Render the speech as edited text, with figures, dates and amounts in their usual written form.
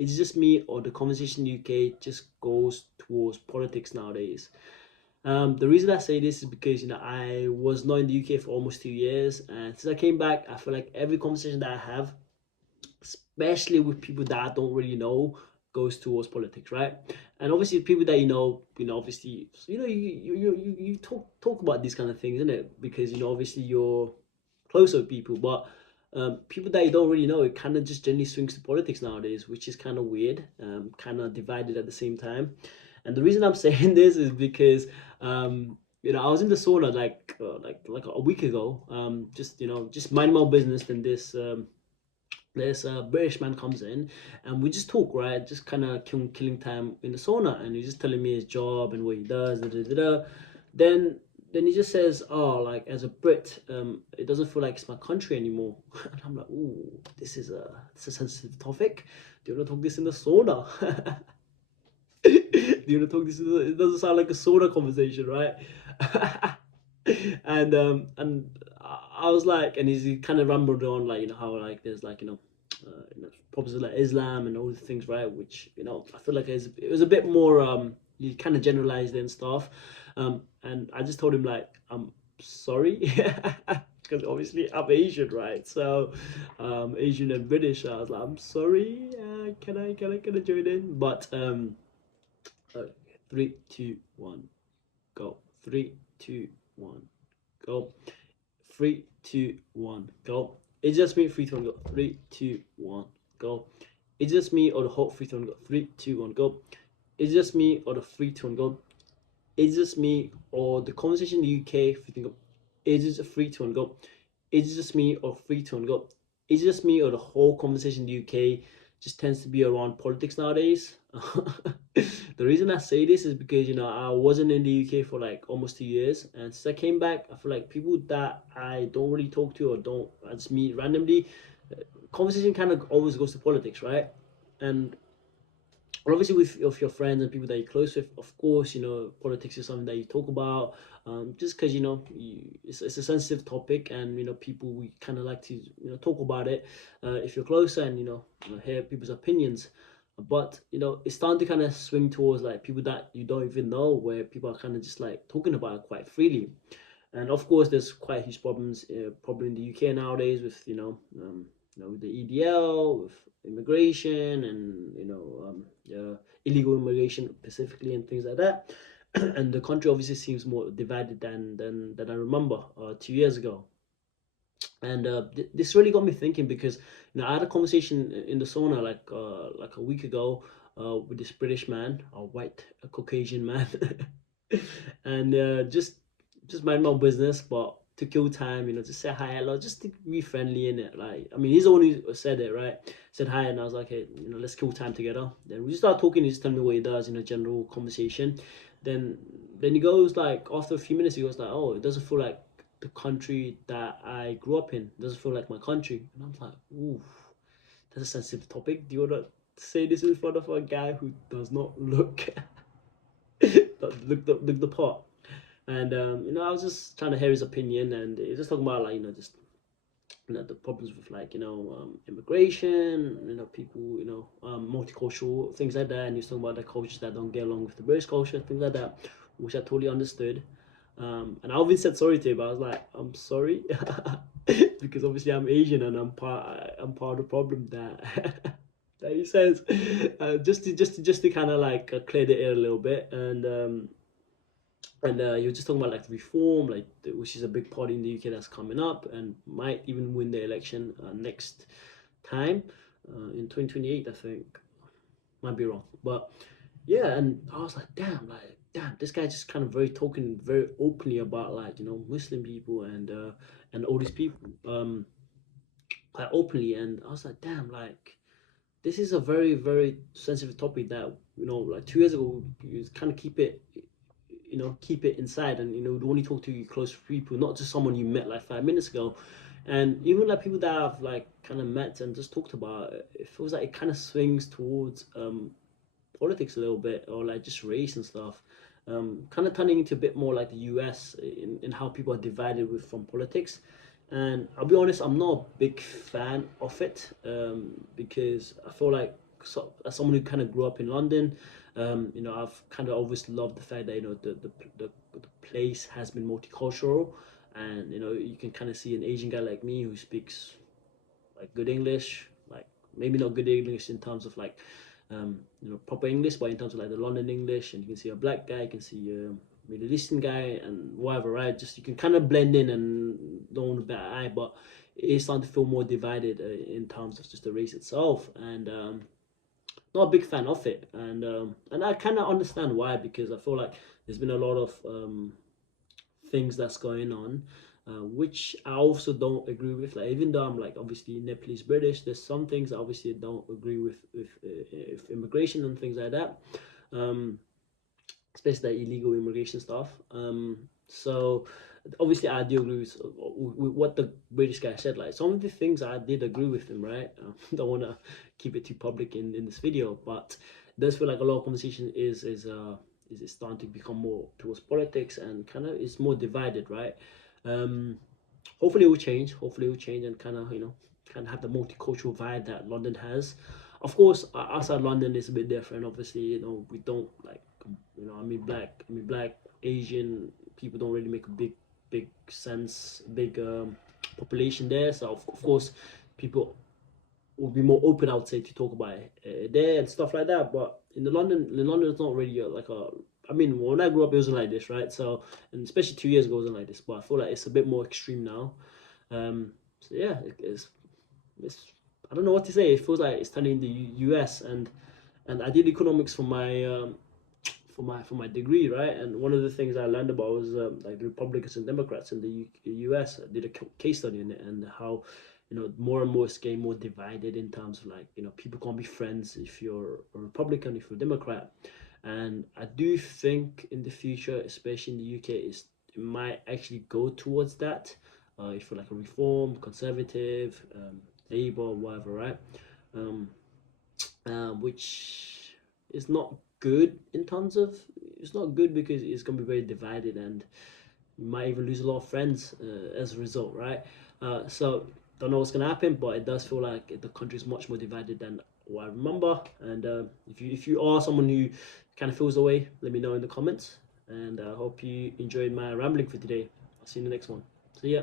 it's just me or the conversation in the UK just goes towards politics nowadays. The reason I say this is because I was not in the UK for almost 2 years, and since I came back, I feel like every conversation that I have, especially with people that I don't really know, goes towards politics, right? And obviously, people that obviously, you talk about these kind of things, isn't it? Because obviously you're closer with people, but people that you don't really know, it kind of just generally swings to politics nowadays, which is kind of weird, kind of divided at the same time. And the reason I'm saying this is because I was in the sauna like a week ago, just minding my own business, and this British man comes in, and we just talk, right? Just kind of killing time in the sauna, and he's just telling me his job and what he does. Da, da, da, da. Then then he just says, "Oh, like as a Brit, it doesn't feel like it's my country anymore." And I'm like, "Ooh, this is a sensitive topic. Do you want to talk this in the sauna?" Do you want to talk this? It doesn't sound like a sauna conversation, right? And I was like, and he kind of rambled on like how like there's like problems with like Islam and all the things, right? Which I feel like it was a bit more you kind of generalized and stuff, and I just told him like I'm sorry because obviously I'm Asian, right? So Asian and British. I was like, I'm sorry. Can I join in? But okay, 3, 2, 1, go. 3, 2, 1, go. 3, 2, 1, go. It's just me. 3, 2, 1, go. 3, 2, 1, go. It's just me or the whole 3, 2, 1, go. 3, 2, 1, go. It's just me or the 3, 2, 1, go. It's just me or the conversation in the UK. 3, 2, 1, go. It's just a 3, 2, 1, go. It's just me or 3, 2, 1, go. It's just me or the whole conversation in the UK just tends to be around politics nowadays. The reason I say this is because I wasn't in the UK for like almost 2 years, and since I came back, I feel like people that I don't really talk to or don't I just meet randomly, conversation kind of always goes to politics, right? And obviously with your friends and people that you're close with, of course, politics is something that you talk about, just because it's a sensitive topic, and people, we kind of like to talk about it, if you're closer, and hear people's opinions. But it's starting to kind of swing towards like people that you don't even know, where people are kind of just like talking about it quite freely. And of course, there's quite huge problems, probably in the UK nowadays, with with the EDL, with immigration, and illegal immigration specifically, and things like that. And the country obviously seems more divided than I remember 2 years ago. And this really got me thinking, because I had a conversation in the sauna like a week ago, with this British man, a Caucasian man, and just mind my own business, but to kill time, just say hi, hello, just to be friendly in it. Like, I mean, he's the one who said it, right? Said hi, and I was like, hey, let's kill time together. Then we just start talking. He just tell me what he does in a general conversation. Then then he goes like, after a few minutes, he goes like, oh, it doesn't feel like the country that I grew up in. It doesn't feel like my country. And I'm like, ooh, that's a sensitive topic. Do you want to say this in front of a guy who does not look look the part? And I was just trying to hear his opinion, and he was just talking about like just the problems with like immigration, people, multicultural, things like that. And he was talking about the cultures that don't get along with the British culture, things like that, which I totally understood. And I even said sorry to him. I was like, I'm sorry, because obviously I'm Asian, and I'm part of the problem that that he says, just to kind of like clear the air a little bit. And you were just talking about like reform, like which is a big party in the UK that's coming up and might even win the election next time, in 2028, I think. Might be wrong, but yeah. And I was like, damn, this guy just kind of very talking very openly about like Muslim people, and all these people, quite openly. And I was like, damn, like this is a very, very sensitive topic that like 2 years ago you kind of keep it inside, and would only talk to your close people, not just someone you met like 5 minutes ago. And even like people that I've like kind of met and just talked about, it feels like it kind of swings towards politics a little bit, or like just race and stuff, kind of turning into a bit more like the US in how people are divided with from politics. And I'll be honest, I'm not a big fan of it, because I feel like as someone who kind of grew up in London, you know, I've kind of always loved the fact that, you know, the place has been multicultural, and you know, you can kind of see an Asian guy like me who speaks like good English, like maybe not good English in terms of like you know, proper English, but in terms of like the London English, and you can see a black guy, you can see a Middle Eastern guy, and whatever, right? Just you can kind of blend in and don't want a bad eye, but it's starting to feel more divided in terms of just the race itself, and not a big fan of it, and I kind of understand why, because I feel like there's been a lot of things that's going on, which I also don't agree with. Like, even though I'm like obviously Nepalese British, there's some things I obviously don't agree with immigration and things like that, um, especially the illegal immigration stuff. So obviously I do agree with what the British guy said. Like some of the things I did agree with him, right? Don't want to keep it too public in this video, but it does feel like a lot of conversation is starting to become more towards politics, and kind of is more divided, right? Um, Hopefully it will change. Hopefully it will change, and kind of, you know, kind of have the multicultural vibe that London has. Of course, outside London it's a bit different. Obviously, you know, we don't like, you know, black Asian people don't really make a big sense, big population there. So of course, people will be more open, I would say, to talk about there and stuff like that. But in London, it's not really like a. I mean, when I grew up, it wasn't like this, right? So, and especially 2 years ago, it wasn't like this. But I feel like it's a bit more extreme now. So yeah, it's I don't know what to say. It feels like it's turning in the US, and I did economics for my for my degree, right? And one of the things I learned about was like the Republicans and Democrats in the U.S. I did a case study in it, and how, you know, more and more it's getting more divided in terms of like, you know, people can't be friends if you're a Republican, if you're a Democrat. And I do think in the future, especially in the UK, it might actually go towards that. If you're like a reform, conservative, Labour, whatever, right? Um, which is not good in terms of, it's not good because it's going to be very divided, and you might even lose a lot of friends as a result, right? So don't know what's going to happen, but it does feel like the country is much more divided than what I remember. And if you are someone who kind of feels the way, let me know in the comments, and I hope you enjoyed my rambling for today. I'll see you in the next one. See ya.